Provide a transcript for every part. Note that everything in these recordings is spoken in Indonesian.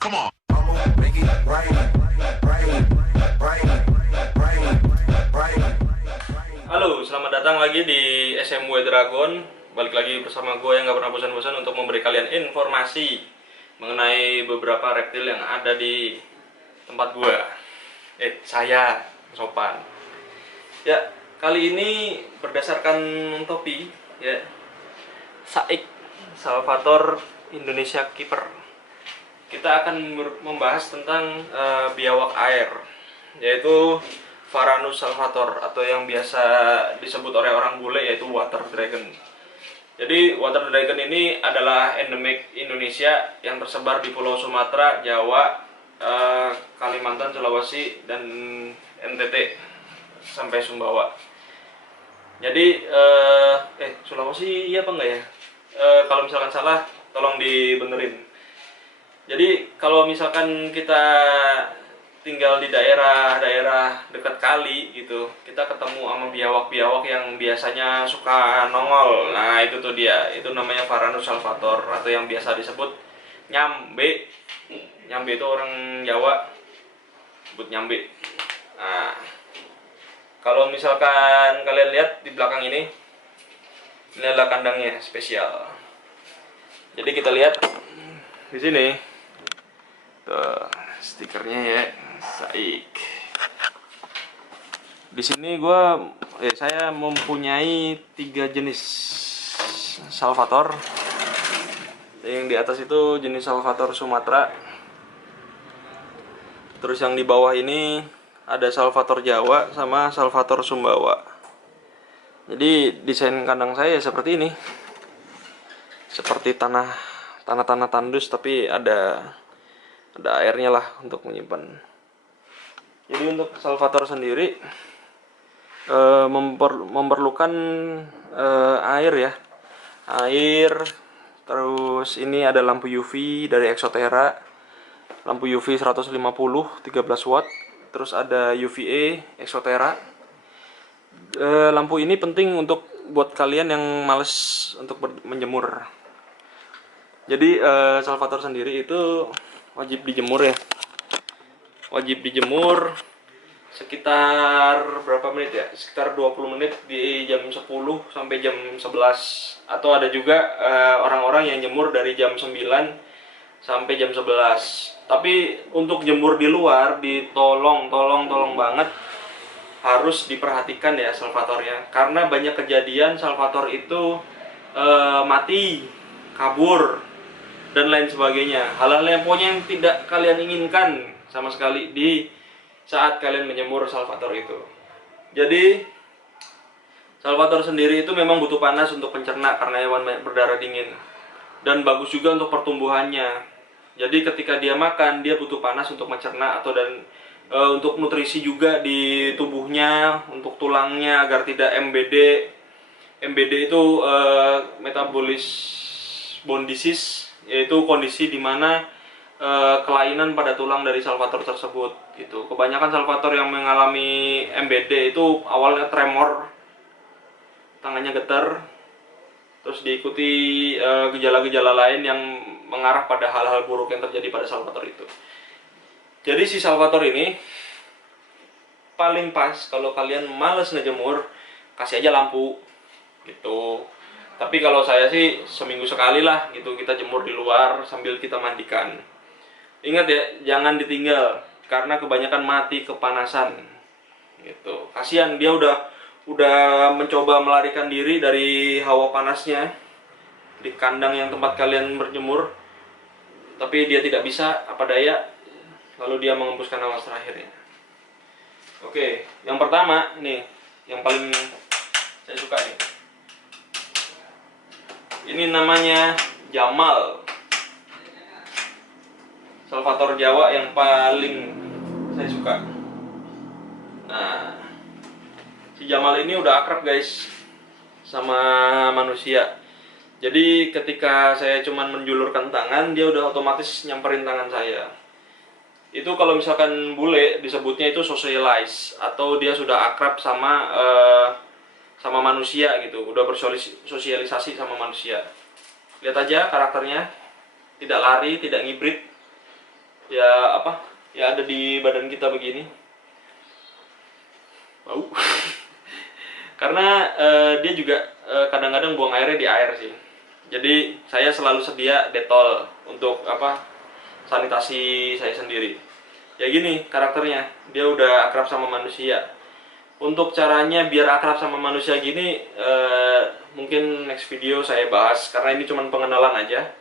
Come on. Halo, selamat datang lagi di SMW Dragon. Balik lagi bersama gue yang gak pernah bosan-bosan untuk memberi kalian informasi mengenai beberapa reptil yang ada di tempat gue. Saya Sopan. Ya, kali ini berdasarkan topi, ya, Saik Salvator Indonesia Keeper. Kita akan membahas tentang biawak air, yaitu Varanus salvator atau yang biasa disebut oleh orang bule yaitu water dragon. Jadi water dragon ini adalah endemik Indonesia yang tersebar di Pulau Sumatera, Jawa, Kalimantan, Sulawesi, dan NTT sampai Sumbawa. Jadi Sulawesi iya apa enggak ya? Kalau misalkan salah tolong dibenerin. Jadi kalau misalkan kita tinggal di daerah-daerah dekat kali gitu, kita ketemu sama biawak-biawak yang biasanya suka nongol. Nah, itu tuh dia. Itu namanya Varanus salvator atau yang biasa disebut nyambe. Nyambe itu orang Jawa sebut nyambe. Nah, kalau misalkan kalian lihat di belakang ini adalah kandangnya spesial. Jadi kita lihat di sini. Tuh, stikernya ya, Saik. Di sini saya mempunyai 3 jenis salvator. Yang di atas itu jenis salvator Sumatera. Terus yang di bawah ini ada salvator Jawa sama salvator Sumbawa. Jadi desain kandang saya seperti ini. Seperti tanah tandus tapi ada airnya lah untuk menyimpan. Jadi untuk salvator sendiri memerlukan air ya, air. Terus ini ada lampu UV dari Exotera, lampu UV 150 13 watt. Terus ada UVA Exotera. Lampu ini penting untuk buat kalian yang males untuk menjemur. Jadi salvator sendiri itu wajib dijemur ya. Wajib dijemur sekitar berapa menit ya? Sekitar 20 menit di jam 10 sampai jam 11. Atau ada juga orang-orang yang jemur dari jam 9 sampai jam 11. Tapi untuk jemur di luar tolong banget harus diperhatikan ya salvatornya. Karena banyak kejadian salvator itu mati, kabur, dan lain sebagainya. Hal-hal yang pokoknya yang tidak kalian inginkan sama sekali di saat kalian menjemur salvator itu. Jadi salvator sendiri itu memang butuh panas untuk pencerna karena hewan berdarah dingin, dan bagus juga untuk pertumbuhannya. Jadi ketika dia makan, dia butuh panas untuk mencerna untuk nutrisi juga di tubuhnya, untuk tulangnya agar tidak MBD. MBD itu metabolis bone disease, yaitu kondisi di mana kelainan pada tulang dari salvator tersebut gitu. Kebanyakan salvator yang mengalami MBD itu awalnya tremor, tangannya getar, terus diikuti gejala-gejala lain yang mengarah pada hal-hal buruk yang terjadi pada salvator itu. Jadi si salvator ini paling pas kalau kalian males ngejemur, kasih aja lampu gitu. Tapi kalau saya sih seminggu sekali lah gitu kita jemur di luar sambil kita mandikan. Ingat ya, jangan ditinggal karena kebanyakan mati kepanasan gitu. Kasihan, dia udah mencoba melarikan diri dari hawa panasnya di kandang yang tempat kalian berjemur, tapi dia tidak bisa, apa daya, lalu dia mengembuskan napas terakhirnya. Oke, yang pertama nih, yang paling saya suka nih. Ini namanya Jamal, salvator Jawa yang paling saya suka. Nah, si Jamal ini udah akrab guys sama manusia. Jadi ketika saya cuman menjulurkan tangan, dia udah otomatis nyamperin tangan saya. Itu kalau misalkan bule disebutnya itu socialize, atau dia sudah akrab sama manusia gitu, udah bersosialisasi sama manusia. Lihat aja karakternya, tidak lari, tidak ngibrit, ya apa ya ada di badan kita begini. Bau. Karena dia juga kadang-kadang buang airnya di air sih. Jadi saya selalu sedia Dettol untuk apa sanitasi saya sendiri. Ya gini karakternya, dia udah akrab sama manusia. Untuk caranya biar akrab sama manusia gini, mungkin next video saya bahas karena ini cuma pengenalan aja.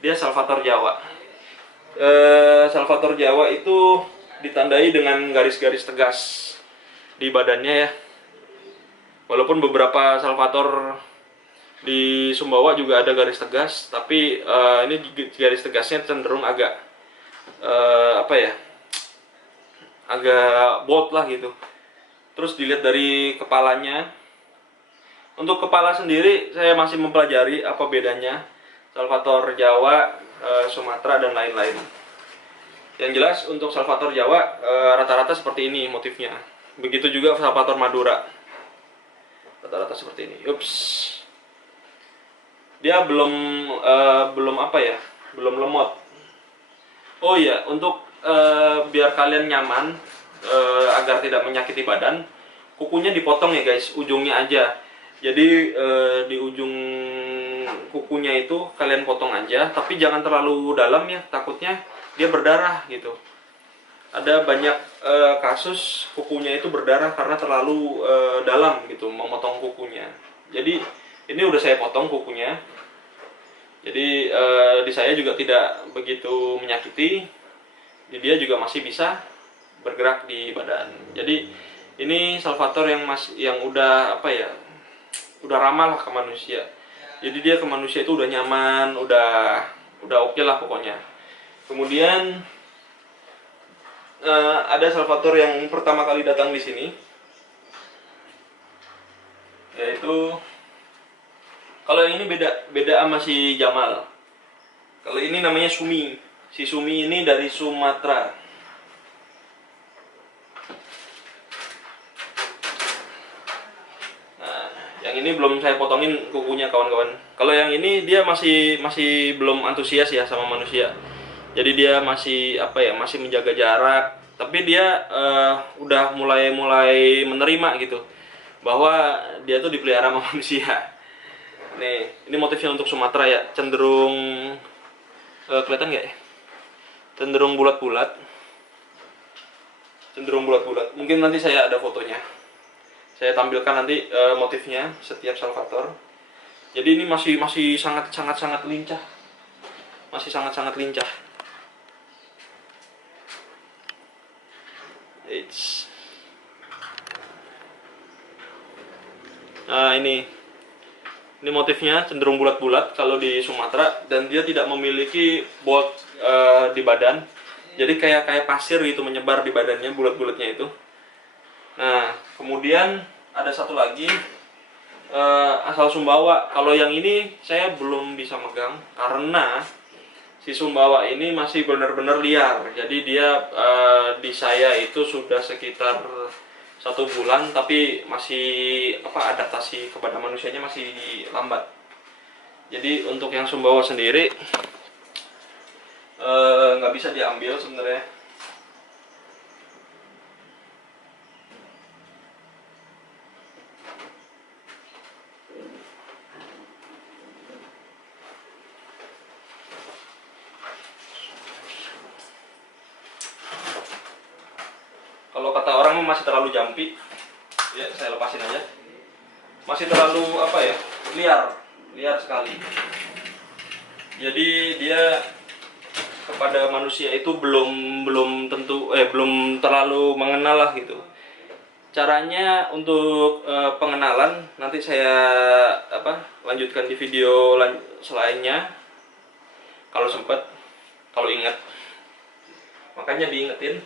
Dia Salvator Jawa. Salvator Jawa itu ditandai dengan garis-garis tegas di badannya ya. Walaupun beberapa Salvator di Sumbawa juga ada garis tegas, tapi ini garis tegasnya cenderung agak apa ya, agak bold lah gitu. Terus dilihat dari kepalanya. Untuk kepala sendiri saya masih mempelajari apa bedanya Salvator Jawa, Sumatera dan lain-lain. Yang jelas untuk Salvator Jawa rata-rata seperti ini motifnya. Begitu juga Salvator Madura. Rata-rata seperti ini. Ups. Dia belum apa ya? Belum lemot. Oh iya, untuk biar kalian nyaman agar tidak menyakiti badan, kukunya dipotong ya guys, ujungnya aja. Jadi di ujung kukunya itu kalian potong aja, tapi jangan terlalu dalam ya, takutnya dia berdarah gitu. Ada banyak kasus kukunya itu berdarah karena terlalu dalam gitu memotong kukunya. Jadi ini udah saya potong kukunya. Jadi di saya juga tidak begitu menyakiti. Di dia juga masih bisa bergerak di badan. Jadi ini Salvator yang udah apa ya? Udah ramah lah ke manusia. Jadi dia ke manusia itu udah nyaman, udah oke lah pokoknya. Kemudian ada Salvator yang pertama kali datang di sini, yaitu kalau yang ini beda sama si Jamal. Kalau ini namanya Sumi. Si Sumi ini dari Sumatera. Nah, yang ini belum saya potongin kukunya kawan-kawan. Kalau yang ini dia masih belum antusias ya sama manusia. Jadi dia masih apa ya, masih menjaga jarak. Tapi dia udah mulai menerima gitu bahwa dia tuh dipelihara sama manusia. Nih, ini motifnya untuk Sumatera ya, cenderung kelihatan nggak ya? Cenderung bulat-bulat. Mungkin nanti saya ada fotonya. Saya tampilkan nanti motifnya setiap Salvator. Jadi ini masih sangat lincah. Masih sangat lincah. Nah, ini motifnya cenderung bulat-bulat kalau di Sumatera, dan dia tidak memiliki bold di badan. Jadi kayak pasir gitu menyebar di badannya, bulat-bulatnya itu. Nah, kemudian ada satu lagi asal Sumbawa. Kalau yang ini saya belum bisa megang karena si Sumbawa ini masih benar-benar liar. Jadi dia di saya itu sudah sekitar 1 bulan, tapi masih adaptasi kepada manusianya masih lambat. Jadi untuk yang Sumbawa sendiri nggak bisa diambil sebenarnya. Kalau kata orang masih terlalu jampi, ya saya lepasin aja. Masih terlalu liar sekali. Jadi dia kepada manusia itu belum terlalu mengenal lah gitu. Caranya untuk pengenalan nanti saya lanjutkan di video selainnya kalau sempat, kalau ingat. Makanya diingetin.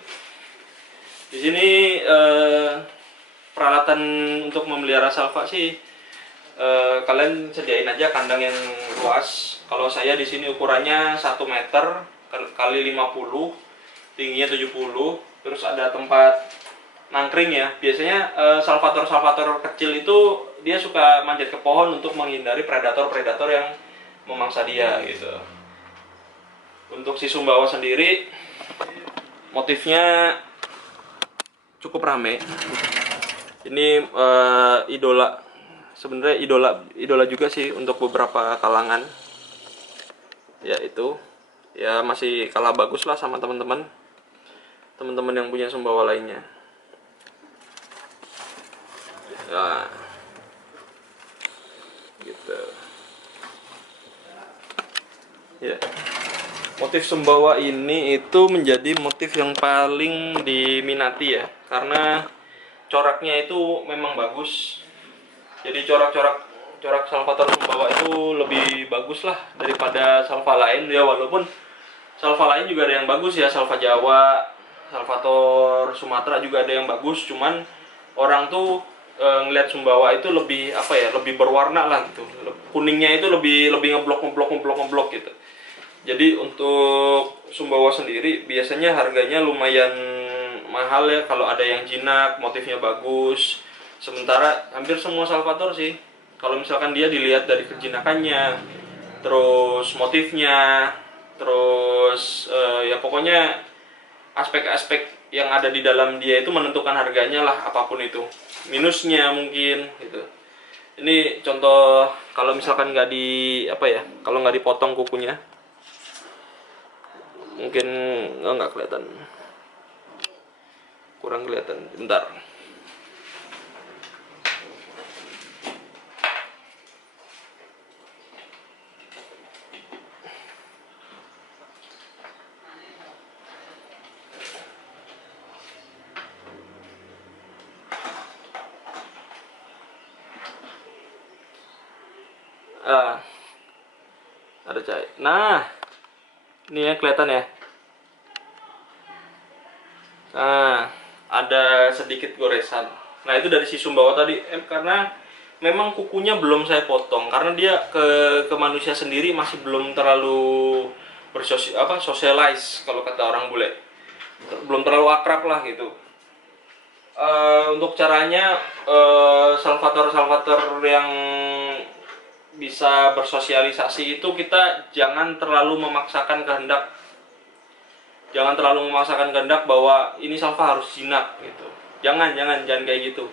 Di sini peralatan untuk memelihara salva sih kalian sediain aja kandang yang luas. Kalau saya di sini ukurannya 1 meter kali 50, tingginya 70, terus ada tempat nangkring ya. Biasanya salvator kecil itu dia suka manjat ke pohon untuk menghindari predator yang memangsa dia gitu. Untuk si Sumbawa sendiri motifnya cukup rame. Ini idola, sebenarnya idola juga sih untuk beberapa kalangan. Ya itu, ya masih kalah bagus lah sama teman-teman yang punya Sumbawa lainnya. Ya, gitu. Ya. Motif Sumbawa ini itu menjadi motif yang paling diminati ya, karena coraknya itu memang bagus. Jadi corak Salvator Sumbawa itu lebih bagus lah daripada salva lain ya, walaupun salva lain juga ada yang bagus ya, salva Jawa, Salvator Sumatera juga ada yang bagus, cuman orang tuh ngelihat Sumbawa itu lebih apa ya, lebih berwarna lah gitu. Kuningnya itu lebih ngeblok gitu. Jadi untuk Sumbawa sendiri biasanya harganya lumayan mahal ya kalau ada yang jinak, motifnya bagus. Sementara hampir semua Salvator sih, kalau misalkan dia dilihat dari kejinakannya, terus motifnya, terus ya pokoknya aspek-aspek yang ada di dalam dia itu menentukan harganya lah, apapun itu. Minusnya mungkin gitu. Ini contoh kalau misalkan nggak di apa ya, kalau nggak dipotong kukunya, mungkin nggak kelihatan, kurang kelihatan. Bentar. Ada cahaya. Nah, ini ya kelihatan ya. Nah, ada sedikit goresan. Nah, itu dari si Sumbawa tadi, karena memang kukunya belum saya potong karena dia ke manusia sendiri masih belum terlalu socialize kalau kata orang bule. Belum terlalu akrab lah gitu. Untuk caranya Salvator yang bisa bersosialisasi itu kita jangan terlalu memaksakan kehendak bahwa ini salva harus jinak gitu. Jangan kayak gitu.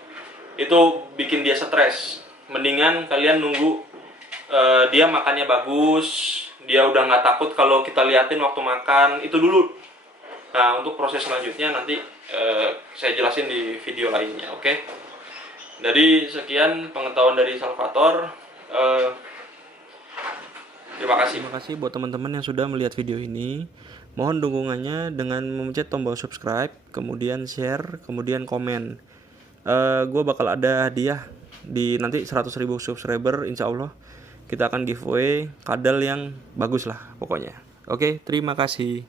Itu bikin dia stres. Mendingan kalian nunggu dia makannya bagus, dia udah nggak takut kalau kita liatin waktu makan, itu dulu. Nah, untuk proses selanjutnya nanti saya jelasin di video lainnya, oke? Jadi sekian pengetahuan dari Salvator. Terima kasih buat teman-teman yang sudah melihat video ini. Mohon dukungannya dengan memencet tombol subscribe, kemudian share, kemudian komen. Gue bakal ada hadiah di nanti 100.000 subscriber, insya Allah kita akan giveaway kadal yang bagus lah pokoknya. Oke, terima kasih.